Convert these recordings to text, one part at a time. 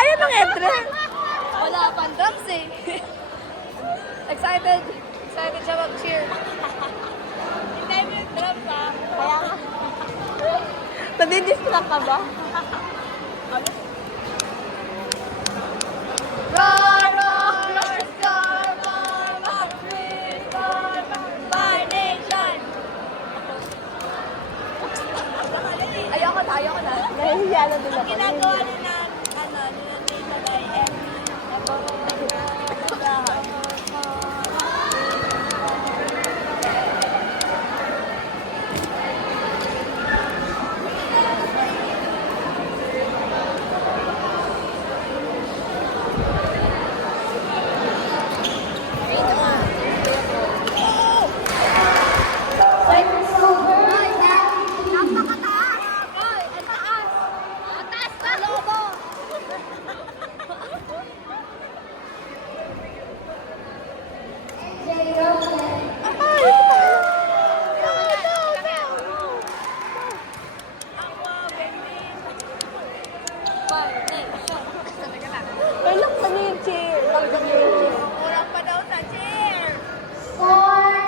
Ayun ang entrance. Wala pang drums eh. Excited siya mag-cheer. Hindi mo yung drums ah. Kaya nga. Nadidistract ka ba? Roar, roar, roar, star, roar, roar, free, roar, roar, Fire Nation! Ayoko na. Nahihiya na din ako. Ginagawa nila, nila by M.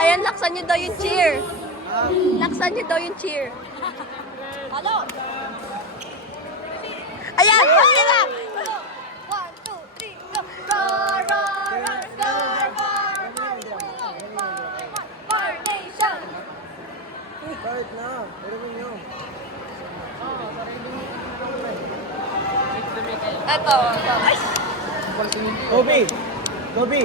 Ayan, laksan niyo daw yung cheer. Laksan niyo daw yung cheer. Halo! Ayan! Ayan na! 1, 2, 3, go! Roar, roar, roar, roar, roar, roar, Fire Nation! Kahit na, pero nyo. Ito. Ay! Kobe! Kobe!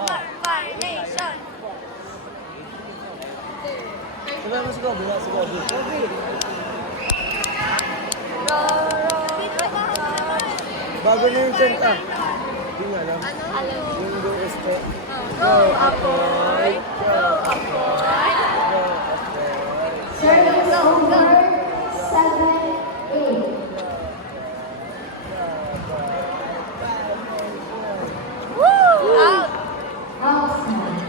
Bye! Fire Nation! Sabi mo si Kobe, si Kobe. Kobe! Bago na yung chanta. Hindi nga alam. Yung go este. Go, Apoy! Go, Apoy! Service over 7-8. Out! Outside.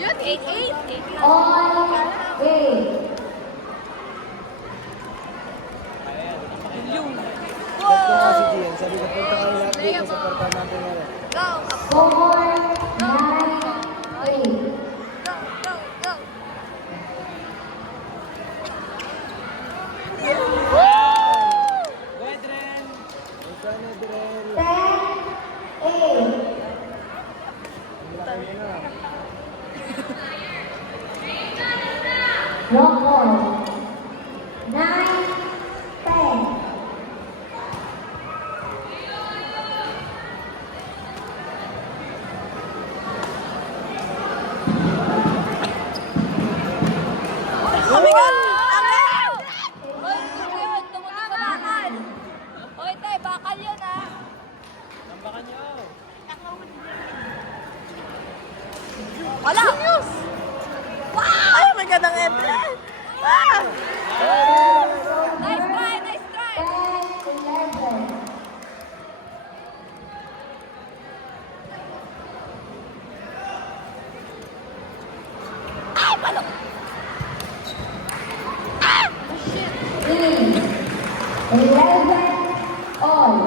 Yun, 8-8. On 8. Ito nga si Gian. Sabi ko, punta kami lahat dito sa portal natin ngayon. Go, Score 9-8. go! Sana, Dren. 10-8. Laki mo na. One more. 9-10. Oh my God! Hoy, yun, tumutok sa bakal. Hoy, tay, bakal yun ah. Tambakan nyo. Wala! Wow! Ay, my God, ang entrance! Ah! Nice try! 10-11. Ay, palo! 11 all.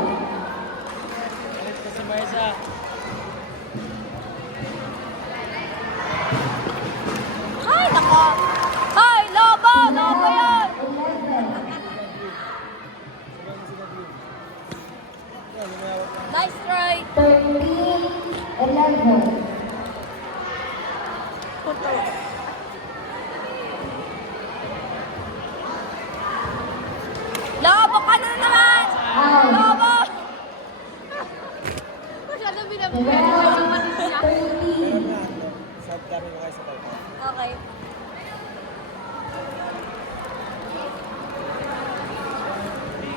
Alit ko si Marza. Ay, nako! Hoy, lobo! Lobo yan! 11.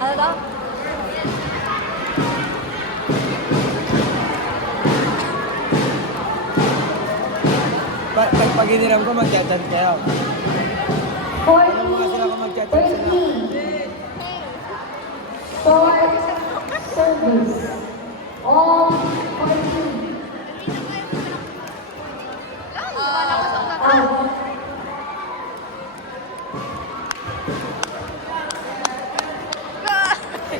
Ano daw? Pag hiniram ko, mag-chat kayo. 40, Alam mo kasi ako mag-chat sila. 13. Short service. All 14. Out.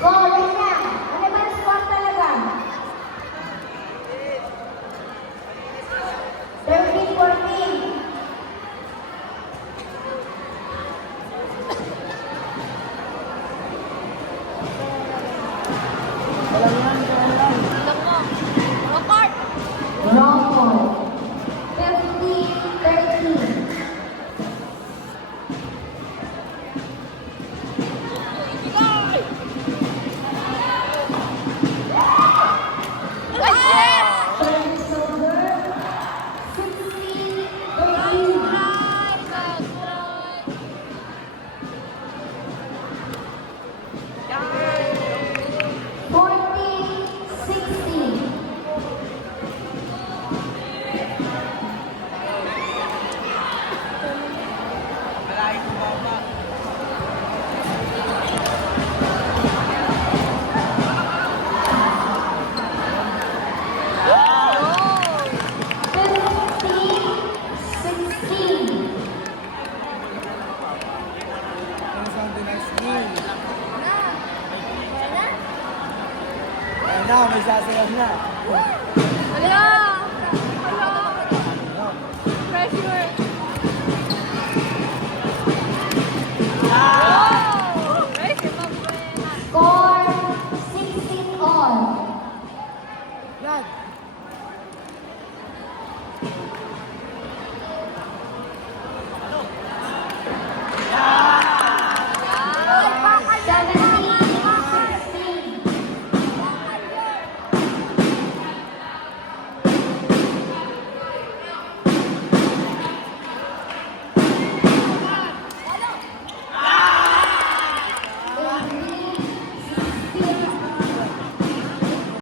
Go, wait na. Ano ba yung score talaga? 13-14. Walang yan, walang yan. Alam mo. Apart! Normal. 50-13. Service over. 16-13. Fourteen, 16. Fifteen, 16. Ano sa the next game? Ayan na, may sasayaw na. Wala!